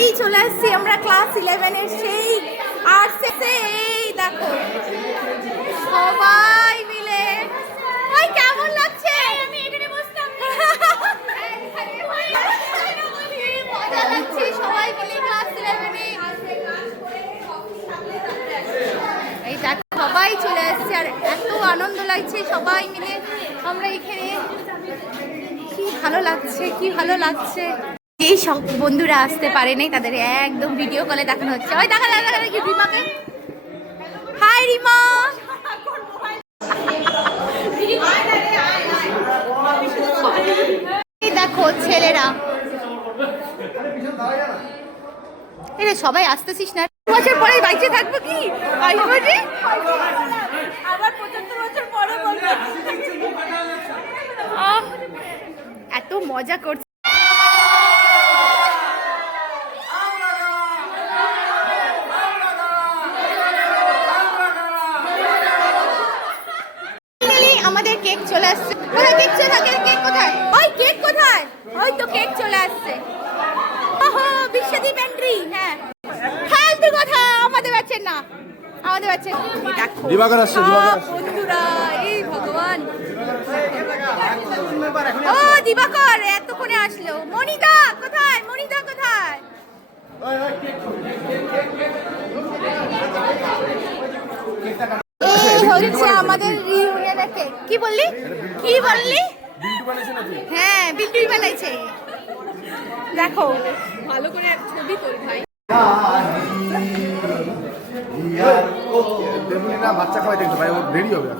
এই চলে আসছি আমরা ক্লাস 11 এর সেই আর্টসে। এই দেখো সবাই মিলে, ওই কেমন লাগছে? আমি এখানে বসতাম, মজা লাগছে সবাই মিলে ক্লাস 11 এ। এই দেখো সবাই চলে আসছে আর এত আনন্দ লাগছে সবাই মিলে আমরা এখানে। কি ভালো লাগছে, কি ভালো লাগছে। যেই সব বন্ধুরা আসতে পারে নাই তাদের একদম ভিডিও কলে দেখানো হচ্ছে। ওই দেখা কি রিমাকে। হাই রিমা। দেখো ছেলেরা, এরে সবাই আসতেছিস না? বছর পরে বাইচে থাকবো কি? আবার 75 বছর পরে বলবো। এত মজা করছে। আমাদের কেক চলে আসছে। কোথায় কেক চলে আসছে? কেক কোথায়? ওই কেক কোথায়? ওই তো কেক চলে আসছে। ওহো বিশ্বদীপ এন্ট্রি। হ্যাঁ ফালতু কথা, আমাদের বাচ্চা না, আমাদের বাচ্চা। দেখো দিবাকর আসছে, দিবাকর আসছে বন্ধুরা। এই ভগবান, ও দিবাকর এতক্ষণে আসলো। মনিদা কোথায়? মনিদা কোথায়? এই হচ্ছে আমাদের রিউনিয়নের কেক। কি বললি? কি বললি? হ্যাঁ বিল্টুই বানাইছে। দেখো ভালো করে ছবি তোল ভাই। বাচ্চা খাওয়াই দেখতে ভাই, ও দেরি হবে।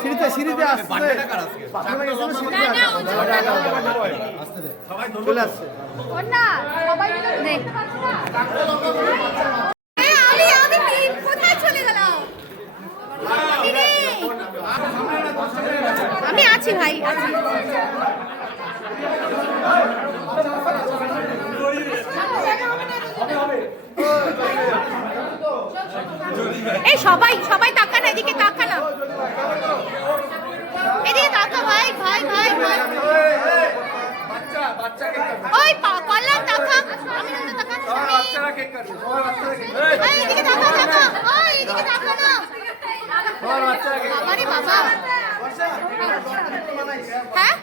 সিঁড়িতে সিঁড়িতে আসছে, চলে আসছে। আমি আছি ভাই, আছি। এই সবাই সবাই তাকা না, এদিকে তাকা না, এদিকে তাকা ভাই ভাই ভাই ভাই। ওই কল্যাণ তাকা, আমি না তাকা, বাচ্চারা কেক কাটবে, সবাই বাচ্চারা কেক কাটবে। এই এদিকে তাকা তাকা, ওই এদিকে তাকা না, সবাই বাচ্চারা কেক কাটবে। আরে বাবা, হ্যাঁ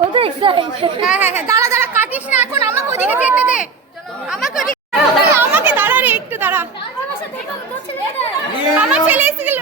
ও তো এক্সাইটেড। হ্যাঁ হ্যাঁ হ্যাঁ, দাঁড়া দাঁড়া, কাটিস না এখন, আমাকে ওদিকে যেতে দে, আমাকে ওদিকে, আমাকে দাঁড়া রে একটু, দাঁড়া। আমার ছেলে স্কুলে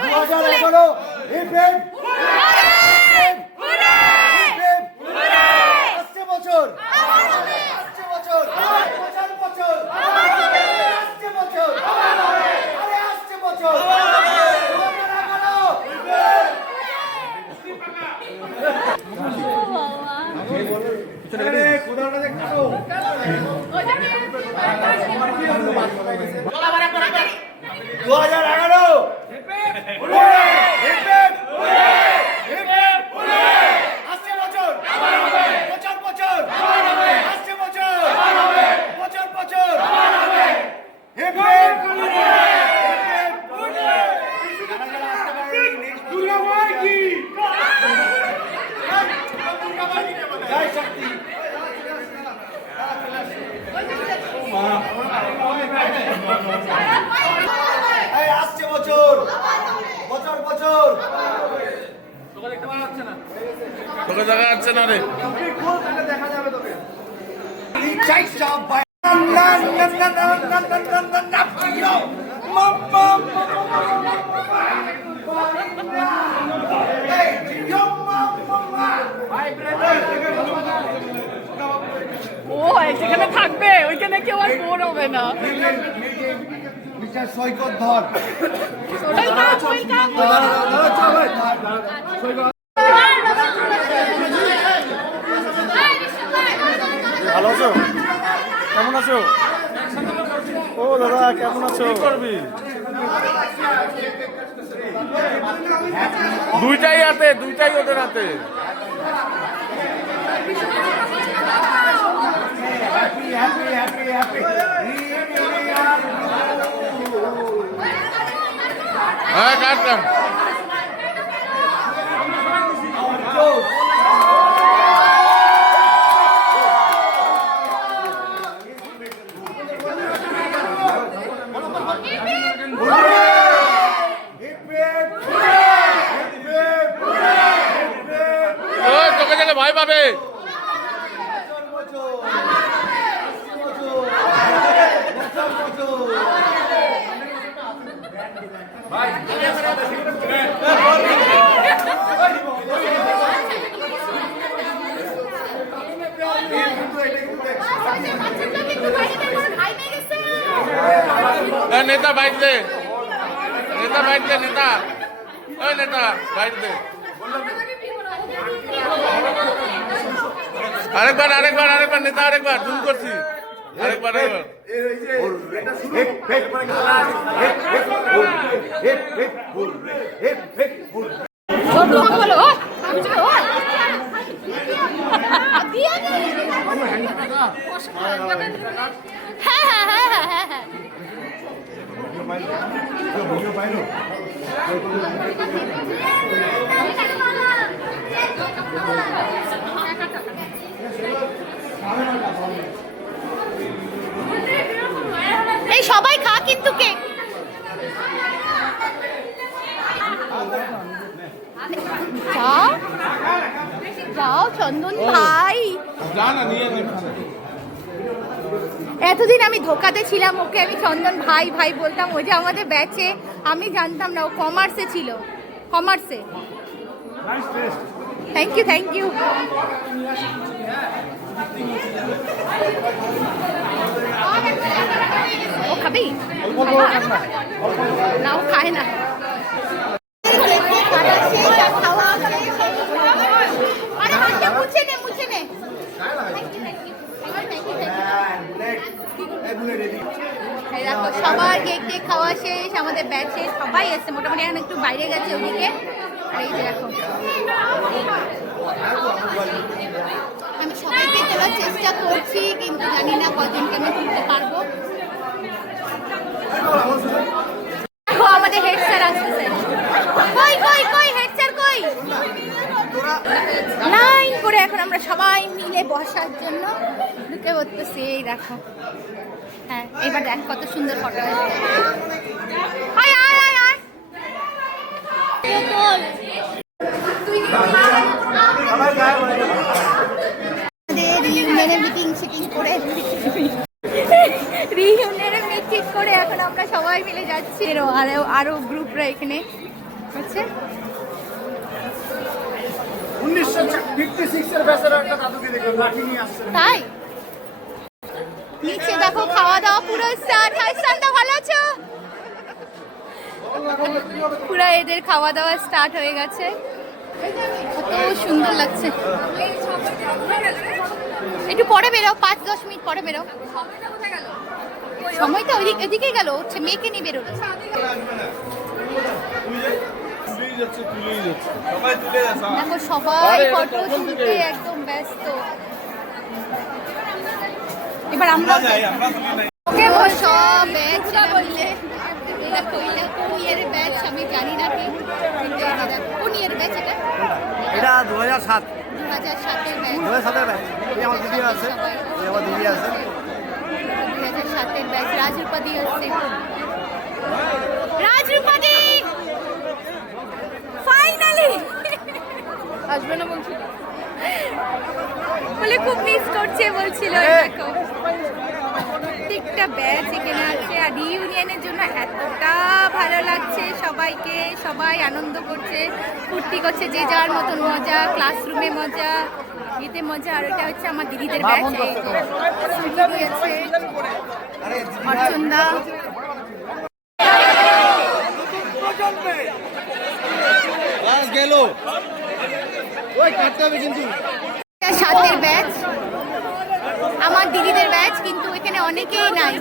আসছে বছর বছর বছর। তোকে দেখতে পাওয়া যাচ্ছে না। ভালো জায়গা আছে না রে। ও যেখানে থাকবে ওইখানে কেউ আর বোর হবে না। সৈকত ধর ভালো আছো? কেমন আছো? ও দাদা কেমন আছো? কি করবি? দুইটাই হাতে, দুইটাই ওদের হাতে। হ্যাঁ কাটলাম। তোকে যেন ভয় পাবে। নেতা বাইক দে, নেতা বাইক দে, নেতা ওই নেতা বাইক দে। আরেকবার আরেকবার আরেকবার নেতা আরেকবার জুম করছি আরেকবার আরেকবার। এই সবাই খা কিন্তু কেক। যাও যাও চন্দন ভাই। এতদিন আমি ধোকাতে ছিলাম, ওকে আমি চন্দন ভাই ভাই বলতাম। ওই যে আমাদের ব্যাচে, আমি জানতাম না ও কমার্সে ছিল, কমার্সে। Thank you thank you. ও খাবি না? ও খায় না। আরে হাতটা মুছে নে, মুছে নে। এই দেখো সবার কেক টেক খাওয়া শেষ, আমাদের ব্যাচে সবাই এসছে মোটামুটি। এখন একটু বাইরে গেছে ওদিকে। আর এই যে দেখো আমি সবাইকে তোলার চেষ্টা করছি, কিন্তু জানি না কজনকে আমি তুলতে পারবো। দেখো আমাদের হেড স্যার আসতেছে। কই কই কই হেড স্যার কই? লাইন করে এখন আমরা সবাই মিলে বসার জন্য ঢুকে পড়তেছি। এই দেখো, হ্যাঁ এবার দেখ কত সুন্দর ফটো হয়েছে। আয় আয় আয় আয়। মিটিং করে এখন আমরা সবাই মিলে যাচ্ছি। আরো গ্রুপরা এখানে হচ্ছে। 1956 এর ব্যাচের একটা দাদুকে দেখলাম লাঠি নিয়ে আসছে। তাই নিচে দেখো খাওয়া দাওয়া পুরো স্টার্ট। হাই সান্তা ভালো আছো? পুরো এদের খাওয়া দাওয়া স্টার্ট হয়ে গেছে। কত সুন্দর লাগছে। একটু পরে বেরো, 5-10 মিনিট পরে বেরো। সময় তো এদিকেই গেল, হচ্ছে মেয়েকে নিয়ে বেরোলো। দেখো সবাই ফটো তুলতে একদম ব্যস্ত। এবার আমরা সব ব্যাচ বললে কোন ইয়ের ব্যাচ আমি জানি না ঠিক। কোন ইয়ের ব্যাচ এটা? এটা 2007 2007-এর ব্যাচ। 2007-এর ব্যাচ। এই আমার দিদি আছে, এই আমার দিদি আছে। 2007-এর ব্যাচ। রাজরূপাদি আসছে। রাজরূপাদি ফাইনালি আসবে না বলছিল। বলে খুব মিস করছে বলছিল। এই দেখো প্রত্যেকটা ব্যাচ এখানে আছে আর রিইউনিয়নের জন্য এতটা ভালো লাগছে সবাইকে, সবাই আনন্দ করছে, ফুর্তি করছে, যে যার মতন মজা, ক্লাসরুমে মজা, এতে মজা। আর এটা হচ্ছে আমার দিদিদের ব্যাচ, এই যে সুজি রয়েছে, অর্চনদা। গেল ওই কাটতে হবে কিন্তু। সাতের ব্যাচ, আমার দিদিদের ব্যাচ, কিন্তু এখানে অনেকেই নাই।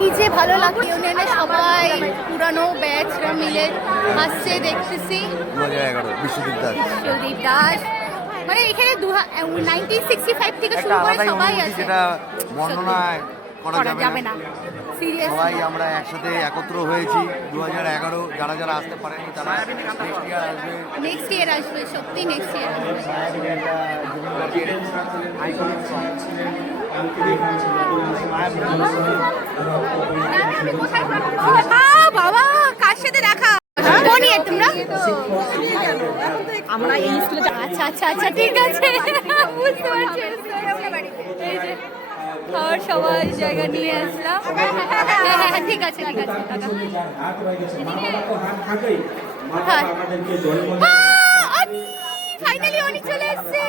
কি যে ভালো লাগে, ইউনিয়নে সবাই পুরানো ব্যাচরা মিলে আসছে, দেখতেছি। 2011 বিশ্বজিৎ দাস। বিশ্বজিৎ দাস, মানে এখানে 1965 থেকে শুরু করে সবাই আছে, যেটা বর্ণনায় করা যাবে না। সিরিয়াস, সবাই আমরা একসাথে একত্র হয়েছি 2011। যারা যারা আসতে পারেনি তারা নেক্সট ইয়ার আসবে। নেক্সট ইয়ার আসবে, সত্যি নেক্সট ইয়ার বাবা কার সাথে দেখা, কোন ইয়ার তোমরা? আমরা এই স্কুলে আচ্ছা আচ্ছা আচ্ছা, ঠিক আছে, বুঝতে পারছি। এই যে খাওয়ার সবাই জায়গা নিয়ে আসলাম। হ্যাঁ হ্যাঁ হ্যাঁ, ঠিক আছে ঠিক আছে। ফাইনালি অনেক চলে এসছে।